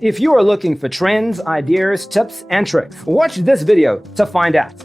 If you are looking for trends, ideas, tips, and tricks, watch this video to find out.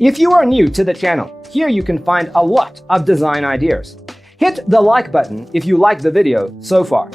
If you are new to the channel, here you can find a lot of design ideas. Hit the like button if you like the video so far.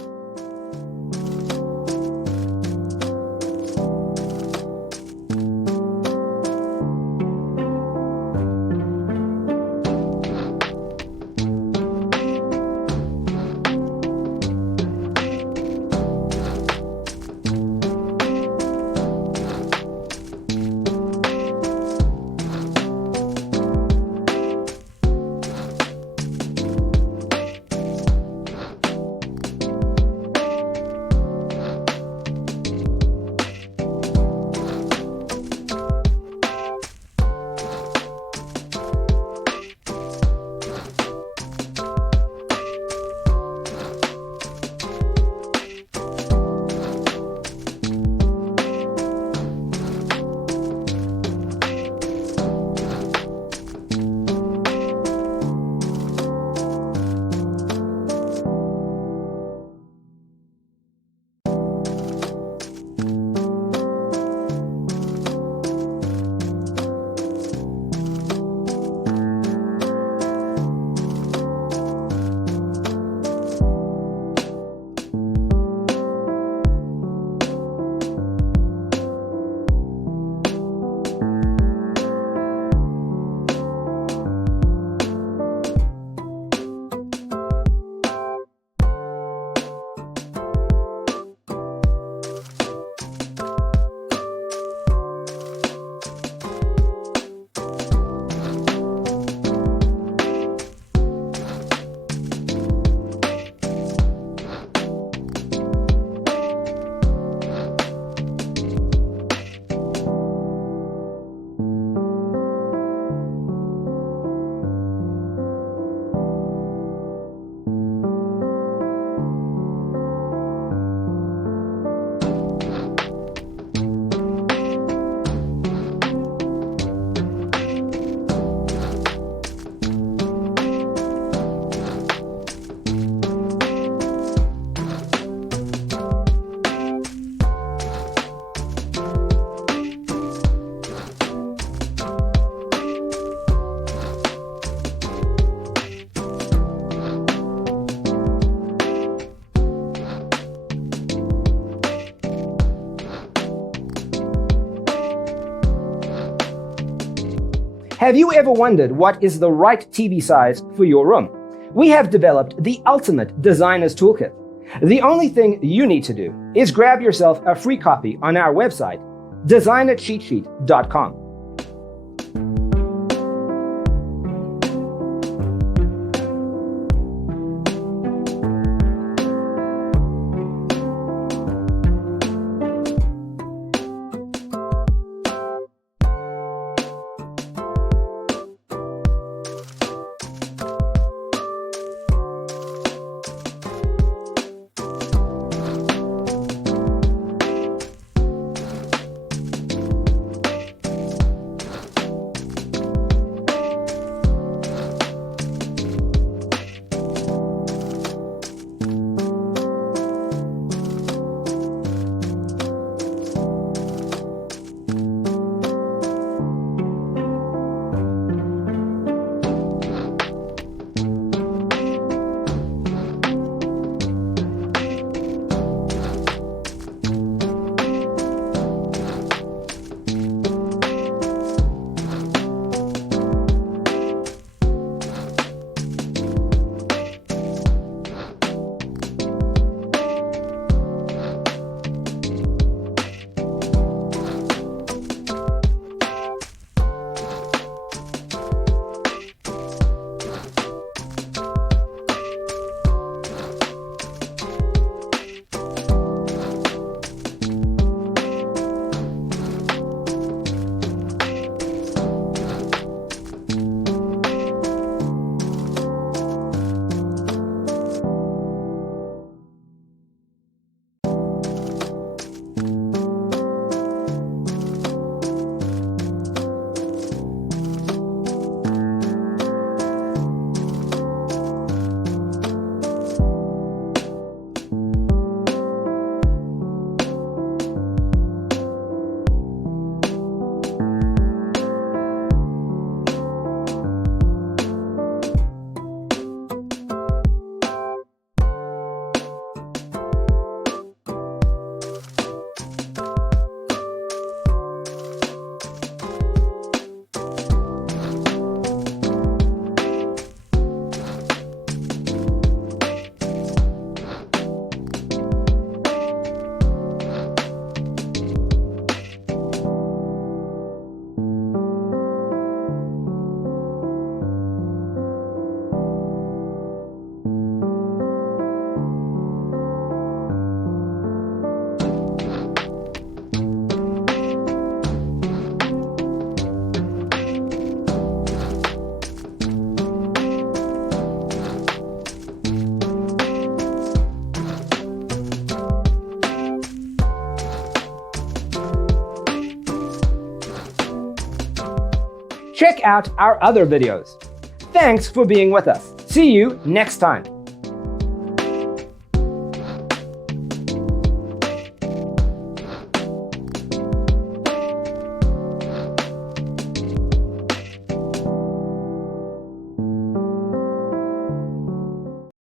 Have you ever wondered what is the right TV size for your room? We have developed the ultimate designer's toolkit. The only thing you need to do is grab yourself a free copy on our website, designercheatsheet.com. Check out our other videos. Thanks for being with us. See you next time.